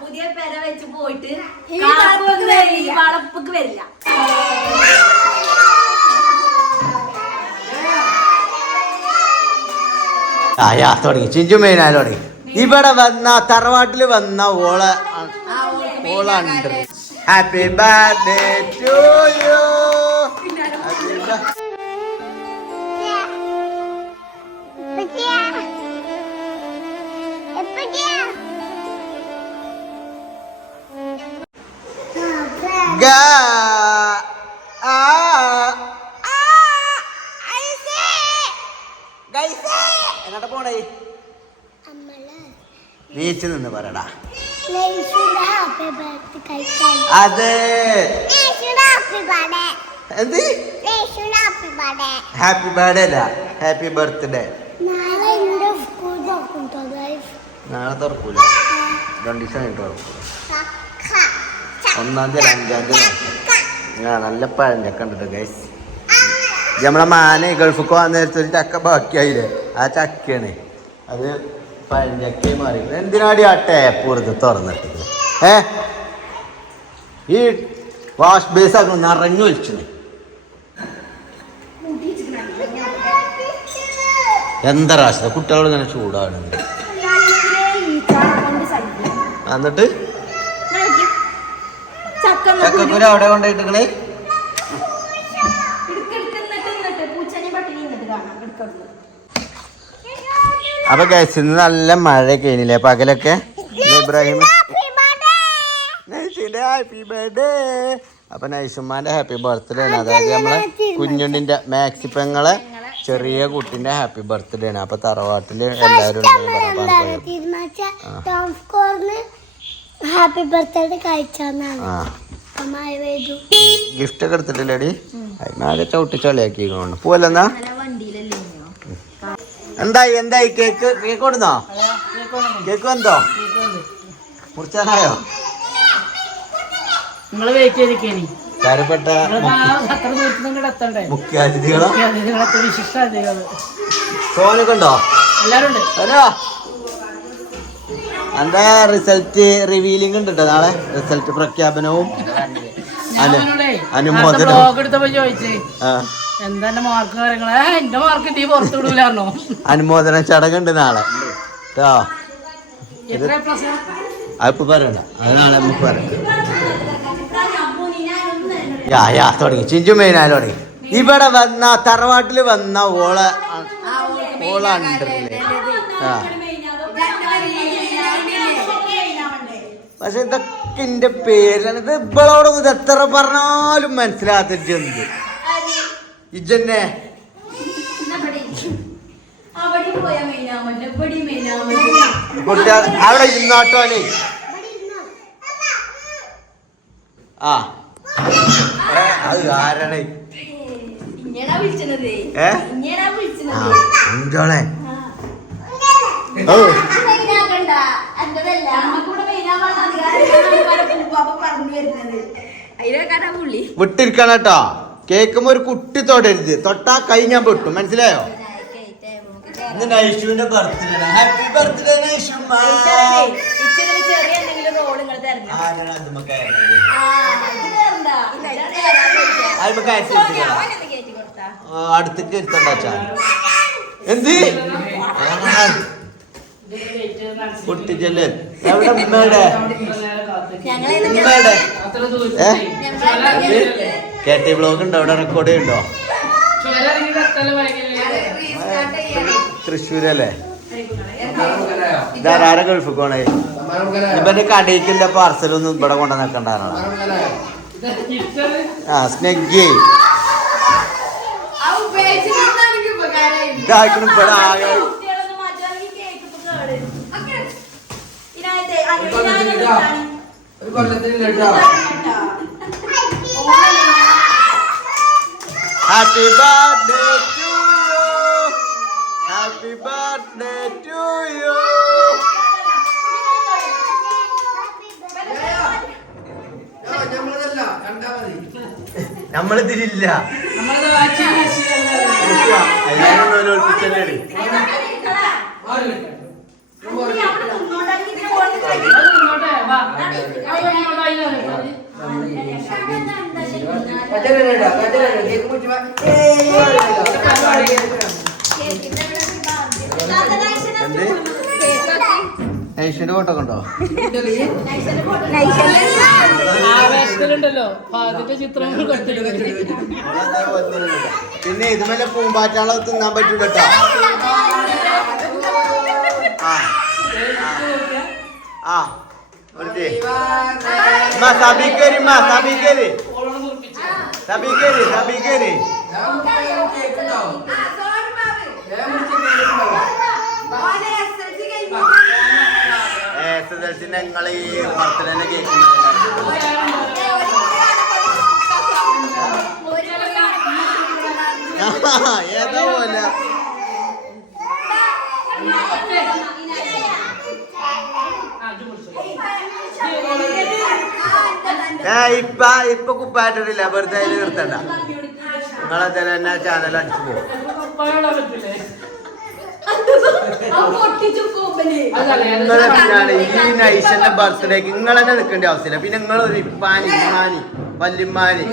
പുതിയ പെര വെച്ച് പോയിട്ട് വളപ്പക്ക് വരില്ല. തുടങ്ങി ചിഞ്ചു മെയിനായാലും തുടങ്ങി. ഇവിടെ വന്ന തറവാട്ടില് വന്ന ഓളുണ്ട്. Happy birthday to you. എങ്ങോട്ട് പോണേ? ബീച്ചിൽ നിന്ന് പറയടാ. അതെ എന്ത് ഹാപ്പി ബർത്ത്ഡേ അല്ല ഹാപ്പി ബർത്ത്ഡേ. നാളെ തുറക്കൂല, 2 ദിവസം കഴിഞ്ഞിട്ട് തുറക്കൂല. 1-ാം തീയതി 5-ാം തീയതി. നല്ല പഴഞ്ചക്ക ഉണ്ട് ഗൈസ്. നമ്മളെ മാനെ ഗൾഫിക്ക് വന്ന നേരത്തെ ഒരു ചക്ക ബാക്കിയായില്ലേ, ആ ചക്കയാണ് അത്. പഴഞ്ചക്കയെ മാറി. എന്തിനാടി ആ ടാപ്പ് കൊടുത്ത് തുറന്നിട്ടത്? ഈ വാഷ് ബേസ് ആക്കണം നിറഞ്ഞു വലിച്ചു. എന്താ രാഷ്ട്രീയ കുട്ടികളോട് ഇങ്ങനെ ചൂടാണ്. എന്നിട്ട് ചക്കക്കുര അവിടെ കൊണ്ടുപോയിട്ടേ. അപ്പൊ ഗൈസ് ഇന്ന് നല്ല മഴ കഴിഞ്ഞില്ലേ പകലൊക്കെ. ഇബ്രാഹിം നൈഷിന്റെ ഹാപ്പി ബർത്ത്ഡേ. അപ്പൊ നൈഷുമ്മാന്റെ ഹാപ്പി ബർത്ത്ഡേ ആണ്. അതായത് നമ്മളെ കുഞ്ഞുണ്ണിന്റെ മാക്സി പെങ്ങളെ ചെറിയ കുട്ടിന്റെ ഹാപ്പി ബർത്ത്ഡേ ആണ്. അപ്പൊ തറവാട്ടില് എല്ലാരും ഗിഫ്റ്റ് ഒക്കെ എടുത്തിട്ടില്ലേടി? അതിനാകെ ചവിട്ടി ചളിയാക്കിക്കൊണ്ട് പോവല്ലെന്നാ. എന്തായി കേക്ക് കൊടുന്നോ? കേക്ക് വന്നോ? മുറിച്ചാനായോ? കാര്യപ്പെട്ട മുഖ്യാതിഥികളോ സോനൊക്കെ ഉണ്ടോ? ഹലോ, എന്റെ റിസൾട്ട് റിവീലിംഗ് ഉണ്ട് നാളെ. റിസൾട്ട് പ്രഖ്യാപനവും അനുമോദനവും. അനുമോദന ചടങ്ങുണ്ട് നാളെ കേട്ടോ. അതിപ്പോ പറയണ്ട, അത് നാളെ നമുക്ക് പറയാം. തുടങ്ങി ചിഞ്ചു മെയിനായാലും തുടങ്ങി. ഇവിടെ വന്ന തറവാട്ടില് വന്ന ഓളുണ്ട്. പക്ഷെ ഇതൊക്കെ എന്റെ പേരിലാണ്. ഇത് ഇവളോടൊന്നും ഇത് എത്ര പറഞ്ഞാലും മനസ്സിലാത്ത ജന്തു ഇജന്നെ. അവിടെ ഇരുന്നോട്ടോനെ. അത് ആരാണ്? എന്തോളെ വിട്ടിരിക്കണം കേട്ടോ. കേക്കുമ്പോ ഒരു കുട്ടി തൊടരുത്. തൊട്ടാ കൈ ഞാൻ പൊട്ടും, മനസ്സിലായോ? ഇന്ന് നൈഷുവിന്റെ ബർത്ത്ഡേ. ഹാപ്പി ബർത്ത്ഡേ നൈഷുമ്മ. അടുത്തേക്ക് ഇരുത്തണ്ടാ. എന്ത് പൊട്ടിച്ചല്ലേ? എവിടെ ഉമ്മയുടെ കേട്ടി ബ്ലോഗ് ഉണ്ടോ? അവിടെ റെക്കോർഡ് ഉണ്ടോ? തൃശ്ശൂരല്ലേ? ഇതാരാ ഗൾഫ് പോണേ? ഇവന്റെ കടയിക്കില്ല പാർസലൊന്നും ഇവിടെ കൊണ്ടു നിൽക്കണ്ടാണോ? സ്നെഗ്ഗി ഇതാക്കണം ഇവിടെ ആകെ. Happy birthday to you. Happy birthday to you. നമ്മളിതിലില്ല. ഐശ്വര്യ ഫോട്ടോ കണ്ടോ? പിന്നെ ഇതുമല്ലേ പൂമ്പാറ്റാളെ തിന്നാൻ പറ്റൂല കേട്ടോ. ഞങ്ങൾ ഈ ബർത്ത്ഡേ കേൾക്കുന്നത് ഏതോ പോലെ ഇപ്പൊ കുപ്പായിട്ടില്ല, വെറുതെ അതിൽ നിർത്തണ്ട. നിങ്ങളെന്തായാലും എന്നാ ചാനൽ അടിച്ചു പോകും. നിങ്ങളെന്തിനാണ് ഈ നൈഷന്റെ ബർത്ത്ഡേക്ക് നിങ്ങൾ തന്നെ നിൽക്കേണ്ട ആവശ്യമില്ല. പിന്നെ നിങ്ങളൊരു ഇപ്പാനി ഇമ്മാനി വല്യമ്മാനി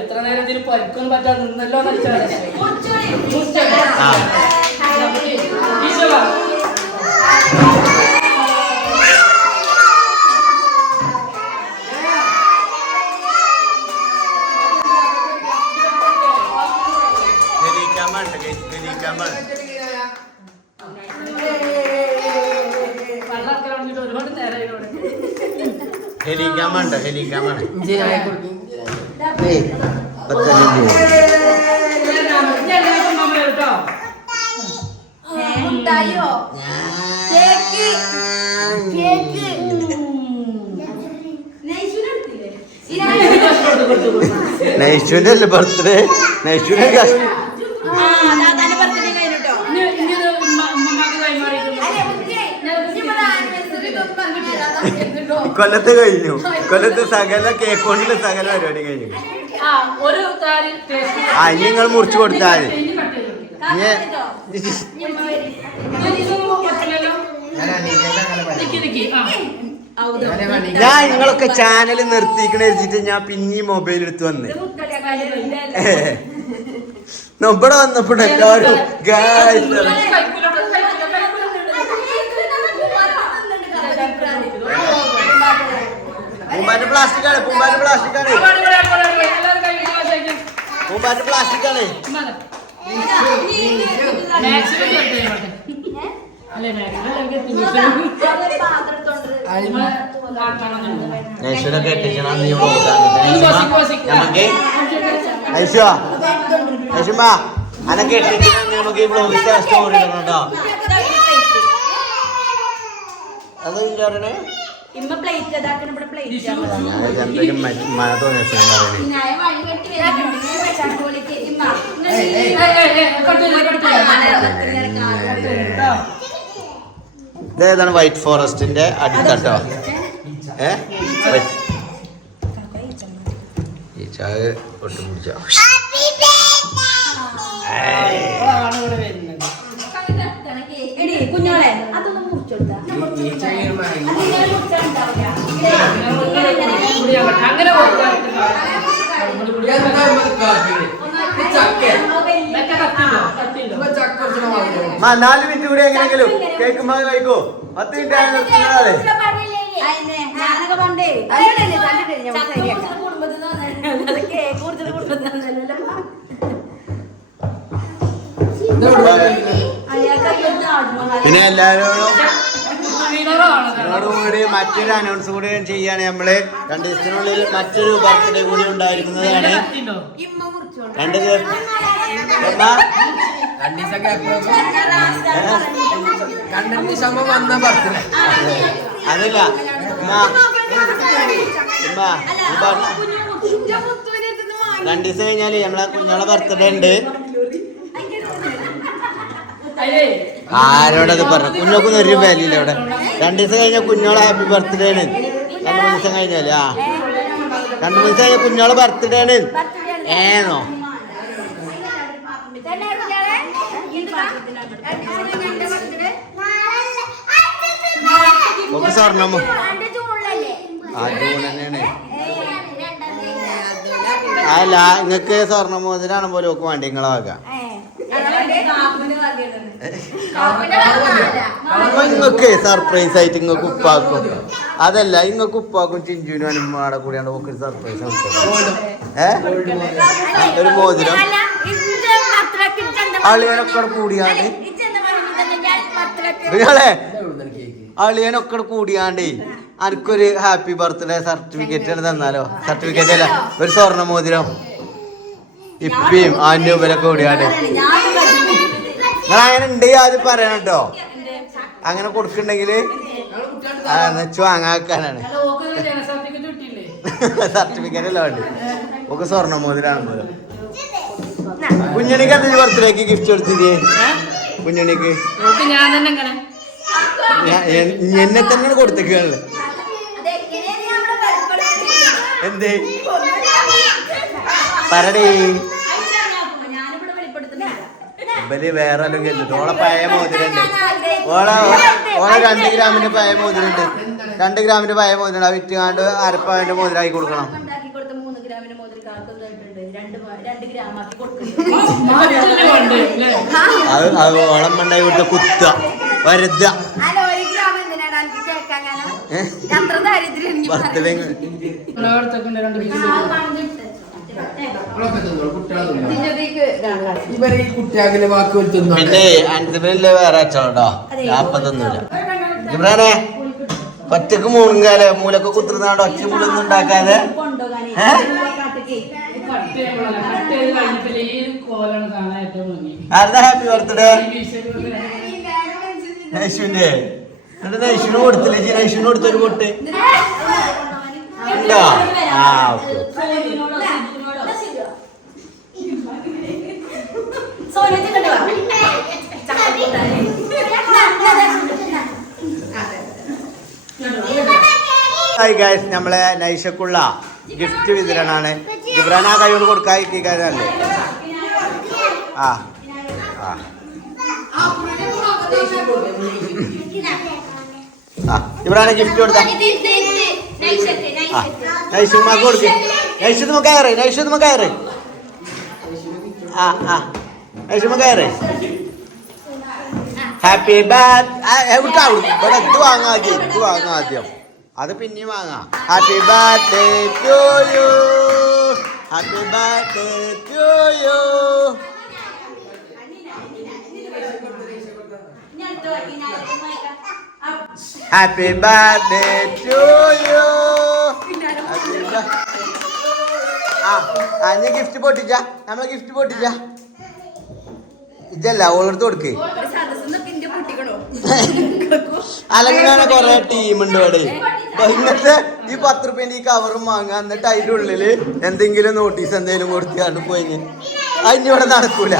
ഇത്ര നേരം ഇതിന് പരിക്കൊന്നും പറ്റാതെ നിന്നല്ലോ. ഹെലിക്കാമുണ്ട്, ഹെലിക്കാമാണ്. നൈഷുവിന്റെ അല്ലേ ബർത്ത്ഡേ? നൈഷുവിന്റെ കൊല്ലത്ത് കഴിഞ്ഞു. കൊല്ലത്ത് സകല കേക്ക് കൊണ്ടുള്ള സകല പരിപാടി കഴിഞ്ഞു. ഇനി നിങ്ങൾ മുറിച്ചു കൊടുത്താൽ ഞാൻ നിങ്ങളൊക്കെ ചാനൽ നിർത്തിക്കണ വെച്ചിട്ട് ഞാൻ പിന്നെ മൊബൈൽ എടുത്ത് വന്ന് ഇവിടെ വന്നപ്പോൾ എല്ലാവരും പൂമ്പാറ്റ പ്ലാസ്റ്റിക് ആണ്, പൂമ്പാറ്റ പ്ലാസ്റ്റിക് ആണ്, പൂമ്പാറ്റ പ്ലാസ്റ്റിക് ആണ്. നൈഷുനൊക്കെ എത്തിക്കണം. നീ നൈഷോ നൈഷുമ്മ അനൊക്കെ എത്തിക്കണം. നമുക്ക് ഈ ബ്ലോഗ് സ്റ്റോറി ഇടണം കേട്ടോ. അതെന്താ പറയണേ? മഴ തോന്നിയ ഇതേതാണ് വൈറ്റ് ഫോറസ്റ്റിന്റെ അടിത്തട്ടോ. ഈ ചായ ഒട്ടും കുടിച്ചോ. കുഞ്ഞോളെ അതൊന്നും മുറിച്ചെടുത്താ അങ്ങനെ 4 മിനിറ്റ് കൂടി എങ്ങനെയെങ്കിലും കേൾക്കുമ്പോ കഴിക്കോ. 10 മിനിറ്റ് ആയാലും പിന്നെ എല്ലാവരോടും കൂടി മറ്റൊരു അനൗൺസ് കൂടി ചെയ്യാണ്. നമ്മള് 2 ദിവസത്തിനുള്ളിൽ മറ്റൊരു ബർത്ത്ഡേ കൂടി ഉണ്ടായിരിക്കുന്നതാണ്. 2 ദിവസം അതല്ല 2 ദിവസം കഴിഞ്ഞാല് നമ്മളെ കുഞ്ഞോളെ ബർത്ത്ഡേ ഉണ്ട്. ആരോടത് പറഞ്ഞു? കുഞ്ഞോക്കൊന്നും ഒരു വാല്യൂല്ല ഇവിടെ. 2 ദിവസം കഴിഞ്ഞാൽ കുഞ്ഞോളെ ഹാപ്പി ബർത്ത്ഡേ ആണ്. 2 ദിവസം കഴിഞ്ഞാല് 2 ദിവസം കഴിഞ്ഞാൽ കുഞ്ഞോളെ ബർത്ത്ഡേ ആണ്. ഏന്നോ ഒക്കെ സ്വർണ്ണമോ ആ ജൂൺ തന്നെയാണ്. അല്ല നിങ്ങക്ക് സ്വർണ്ണ മോതിരാണ് പോലെ ഒക്കെ വേണ്ടി നിങ്ങളെ വക. അപ്പൊ ഇങ്ങക്ക് സർപ്രൈസ് ആയിട്ട് ഇങ്ങക്ക് ഉപ്പാക്കും അതല്ല ഇങ്ങക്ക് ഉപ്പാക്കും ചിഞ്ചുവിനും അനുമാടെ കൂടിയാണ് ഒക്കെ സർപ്രൈസ് ഒരു മോതിരം അളിയനൊക്കെ കൂടിയാണ്ട് നിങ്ങളെ അളിയനൊക്കെ കൂടിയാണ്ടേ എനിക്കൊരു ഹാപ്പി ബർത്ത്ഡേ സർട്ടിഫിക്കറ്റ് തന്നാലോ? സർട്ടിഫിക്കറ്റ് അല്ല ഒരു സ്വർണ്ണ മോതിരം ഇപ്പിയും ആന്റൂബലൊക്കെ കൂടിയാണ്ട് നിങ്ങൾ അങ്ങനെ ഉണ്ടെങ്കിൽ അത് പറയണം കേട്ടോ. അങ്ങനെ കൊടുക്കണ്ടെങ്കില് നെച്ചു വാങ്ങാക്കാനാണ്. സർട്ടിഫിക്കറ്റ് അല്ല വേണ്ടി ഒക്കെ സ്വർണ്ണ മോതിരാണ് പോലും. കുഞ്ഞുണിക്ക് എന്തെങ്കിലും ബർത്ത്ഡേക്ക് ഗിഫ്റ്റ് കൊടുത്തില്ലേ? കുഞ്ഞുണിക്ക് എന്നെ തന്നെയാണ് കൊടുത്തേക്കാണല്ലേ. എന്തേ പറടേ ഇവര് വേറെ കേട്ടിട്ട് ഓളെ പഴയ മോതിരണ്ട്. ഓളെ 2 ഗ്രാമിന്റെ പഴയ മോതിരണ്ട്. 2 ഗ്രാമിന്റെ പഴയ മോതിരണ്ട്. ആ വിറ്റുകാണ്ട് അരപ്പവന്റെ മോതിരാക്കി കൊടുക്കണം. അത് ഓളമ്മണ്ടായി കൊടുത്ത കുത്ത വരുത ബർത്ത്ഡേ പിന്നെ അൻപതിലെ വേറെ അച്ചോട്ടോ നാപ്പത്തൊന്നുമില്ല. ഇമ്രാനെ ഒറ്റക്ക് മൂന്നുകാല മൂലൊക്കെ കുത്തിരുന്നാണ്ട് ഒച്ച മൂലൊന്നും ഉണ്ടാക്കാതെ ആരുടെ ഹാപ്പി ബർത്ത്ഡേ? നൈഷുവിന്റെ എന്നിട്ട് നൈഷുവിന് കൊടുത്തില്ലേ? നൈഷുവിന് കൊടുത്തൊരു പൊട്ട് ഉണ്ടോ? ആ ഓക്കെ. ഹായ് ഗൈസ്, നമ്മളെ നൈഷക്കുള്ള ഗിഫ്റ്റ് വിതരണാണ്. ജിബ്രാൻ ആ കൈ കൊണ്ട് കൊടുക്കാതിരിക്കാനല്ലേ? ആ ആ ജിബ്രാനെ ഗിഫ്റ്റ് കൊടുത്താ നൈഷുമാക്ക് കൊടുക്ക്. നൈഷുമ കയറ്, നൈഷുമ കയറ്. ആ ആ നൈഷുമ കയറ്. Happy birthday. ഇത് വാങ്ങാദ്യം, ഇത് വാങ്ങാം ആദ്യം, അത് പിന്നെയും വാങ്ങാം. Happy birthday to you, happy birthday to you. Happy birthday to you. ആ ഞാൻ ഗിഫ്റ്റ് പൊട്ടിച്ച, നമ്മളെ ഗിഫ്റ്റ് പൊട്ടിച്ച ഇതല്ല ഓളെടുത്ത് കൊടുക്ക്. അല്ലെങ്കിൽ കൊറേ ടീമുണ്ട് ഇവിടെ. ഇങ്ങനത്തെ ഈ 10 രൂപേന്റെ ഈ കവറും വാങ്ങാ, എന്നിട്ട് അതിന്റെ ഉള്ളില് എന്തെങ്കിലും നോട്ടീസ് എന്തെങ്കിലും കൊടുത്തിട്ട് പോയി. അതിനിവിടെ നടക്കൂല.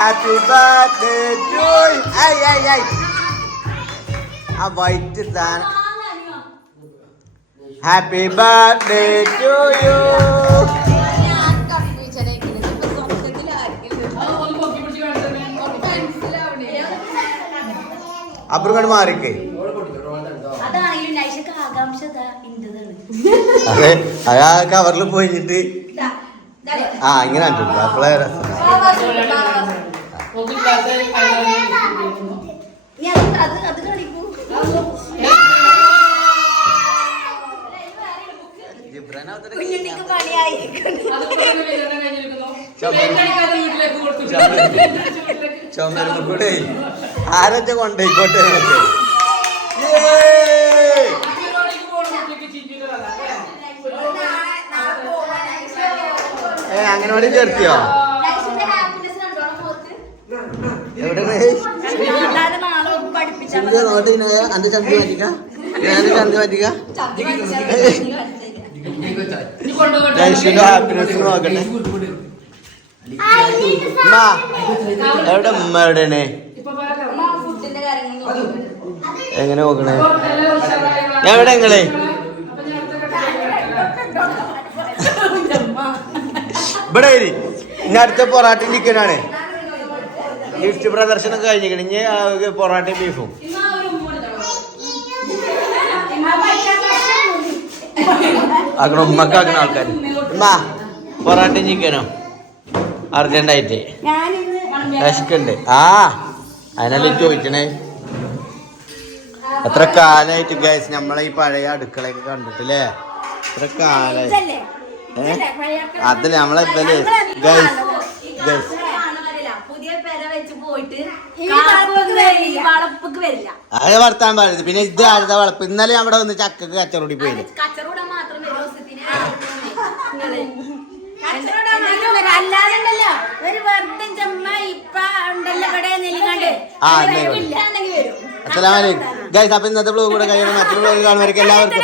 Happy birthday to you. ആ വൈറ്റ് സാധനം. Happy birthday to you. അപ്പുറം മാറിക്കേ. അതെ ആ കവറിൽ പോയിട്ട് ആ ഇങ്ങനെ കണ്ടിട്ടുണ്ട്. അപ്പോഴേ രസം. ചുമരുമ്പോ കൂടെ ആരൊക്കെ കൊണ്ടേക്കോട്ടെ. അങ്ങനെ ചേർത്തിയോ? എവിടെ അന്റെ ചന്തി മാറ്റിക്ക, ഞാൻ ചന്തി മാറ്റിക്ക. നൈഷിന്റെ ഹാപ്പിനെസ് നോക്കട്ടെ. എവിടെ ഉമ്മ എവിടെയാണ്? എങ്ങനെ നോക്കണേ? എവിടെ നിങ്ങളെ? ഇവിടെ ഇനി അടുത്ത പൊറാട്ടയും ചിക്കനാണ്. ഗിഫ്റ്റ് പ്രദർശനം കഴിഞ്ഞിരിക്കണം. ഇനി പൊറാട്ടയും ബീഫും. അങ്ങനെ ഉമ്മക്കാക്കുന്ന ആൾക്കാർ ഉമ്മ പൊറാട്ടയും ചിക്കനോ അർജന്റായിട്ട് വിശക്കുണ്ട്. ആ അതിനല്ലേ ചോദിക്കണേ. എത്ര കാലായിട്ട് ഗൈസ് നമ്മളെ ഈ പഴയ അടുക്കളയൊക്കെ കണ്ടിട്ടില്ലേ? എത്ര കാലായി. അത് നമ്മളെ ഗൈസ് പുതിയ പെര വെച്ച് പോയിട്ട് വളപ്പൊക്കെ വരില്ല. അത് വർത്താൻ പറയുന്നത്. പിന്നെ ഇത് ആരുടെ വളപ്പ്? ഇന്നലെ അവിടെ വന്ന് ചക്കക്ക് കച്ചറോടി പോയില്ലേ? കച്ചറോടെ മാത്രം അല്ലാതെണ്ടല്ലോ ഒരു വെറുതെ ചമ്മ ഇപ്പ ഉണ്ടല്ലോ ഇവിടെ നെല്ലിങ്ങാണ്ട് അസ്സലാമു അലൈക്കും ഗൈസ്. അപ്പൊ ഇന്നത്തെ ബ്ലോഗ് കൂടെ കഴിയണം. മറ്റൊരു ബ്ലോഗ് കാണുന്നവർക്ക് എല്ലാവർക്കും